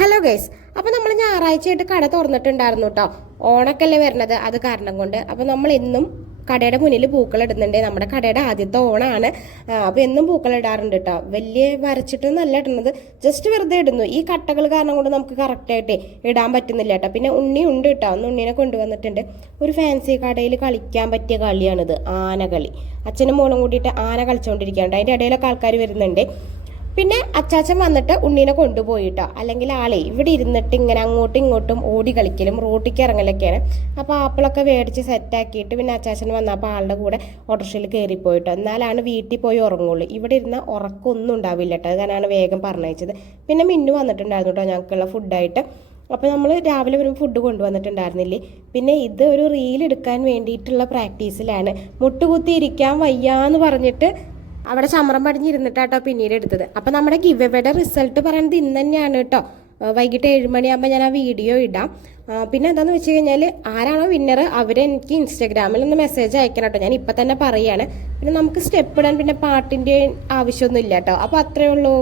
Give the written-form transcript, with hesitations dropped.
Hello guys, അപ്പോൾ നമ്മൾ ഞായറാഴ്ചയായിട്ട് കട തുറന്നിട്ടുണ്ടായിരുന്നു കേട്ടോ. ഓണക്കല്ലേ വരുന്നത്, അത് കാരണം കൊണ്ട്. അപ്പോൾ നമ്മൾ എന്നും കടയുടെ മുന്നിൽ പൂക്കൾ ഇടുന്നുണ്ട്. നമ്മുടെ കടയുടെ ആദ്യത്തെ ഓണാണ്. അപ്പോൾ എന്നും പൂക്കൾ ഇടാറുണ്ട് കേട്ടോ. വലിയ വരച്ചിട്ടൊന്നും അല്ല ഇടുന്നത്, ജസ്റ്റ് വെറുതെ ഇടുന്നു. ഈ കട്ടകൾ കാരണം കൊണ്ട് നമുക്ക് കറക്റ്റായിട്ട് ഇടാൻ പറ്റുന്നില്ല കേട്ടോ. പിന്നെ ഉണ്ണി ഉണ്ട് കേട്ടോ, ഒന്ന് ഉണ്ണീനെ കൊണ്ടുവന്നിട്ടുണ്ട്. ഒരു ഫാൻസി കടയിൽ കളിക്കാൻ പറ്റിയ കളിയാണിത്, ആനകളി. അച്ഛനും മോളും കൂടിയിട്ട് ആന കളിച്ചുകൊണ്ടിരിക്കുകയാണ്. അതിൻ്റെ ഇടയിലൊക്കെ ആൾക്കാർ വരുന്നുണ്ട്. പിന്നെ അച്ചാച്ചൻ വന്നിട്ട് ഉണ്ണീനെ കൊണ്ടുപോയിട്ടോ. അല്ലെങ്കിൽ ആളെ ഇവിടെ ഇരുന്നിട്ട് ഇങ്ങനെ അങ്ങോട്ടും ഇങ്ങോട്ടും ഓടി കളിക്കലും റോട്ടിക്ക് ഇറങ്ങലൊക്കെയാണ്. അപ്പോൾ ആപ്പിളൊക്കെ മേടിച്ച് സെറ്റാക്കിയിട്ട് പിന്നെ അച്ചാച്ചൻ വന്നപ്പോൾ ആളുടെ കൂടെ ഓട്ടോറിക്ഷയിൽ കയറിപ്പോയിട്ടോ. എന്നാലാണ് വീട്ടിൽ പോയി ഉറങ്ങുള്ളൂ. ഇവിടെ ഇരുന്ന ഉറക്കമൊന്നും ഉണ്ടാവില്ല കേട്ടോ. അത് കാരണമാണ് വേഗം പറഞ്ഞയച്ചത്. പിന്നെ മിന്നു വന്നിട്ടുണ്ടായിരുന്നു കേട്ടോ ഞങ്ങൾക്കുള്ള ഫുഡായിട്ട്. അപ്പോൾ നമ്മൾ രാവിലെ വരുമ്പോൾ ഫുഡ് കൊണ്ടുവന്നിട്ടുണ്ടായിരുന്നില്ലേ. പിന്നെ ഇത് ഒരു റീൽ എടുക്കാൻ വേണ്ടിയിട്ടുള്ള പ്രാക്ടീസിലാണ്. മുട്ടുകുത്തി ഇരിക്കാൻ വയ്യാന്ന് പറഞ്ഞിട്ട് അവിടെ ചമ്രം പടിഞ്ഞിരുന്നിട്ടാട്ടോ പിന്നീട് എടുത്തത്. അപ്പം നമ്മുടെ ഗിവ് എവേയുടെ റിസൾട്ട് പറയുന്നത് ഇന്ന് തന്നെയാണ് കേട്ടോ. വൈകിട്ട് 7 മണിയാകുമ്പോൾ ഞാൻ ആ വീഡിയോ ഇടാം. പിന്നെ എന്താണെന്ന് വെച്ച് കഴിഞ്ഞാൽ ആരാണോ വിന്നർ അവരെനിക്ക് ഇൻസ്റ്റാഗ്രാമിൽ ഒന്ന് മെസ്സേജ് അയക്കണം കേട്ടോ. ഞാൻ ഇപ്പം തന്നെ പറയുകയാണ്. പിന്നെ നമുക്ക് സ്റ്റെപ്പ് ഇടാൻ പിന്നെ പാട്ടിൻ്റെ ആവശ്യമൊന്നും ഇല്ല കേട്ടോ. അപ്പോൾ അത്രയേ ഉള്ളൂ.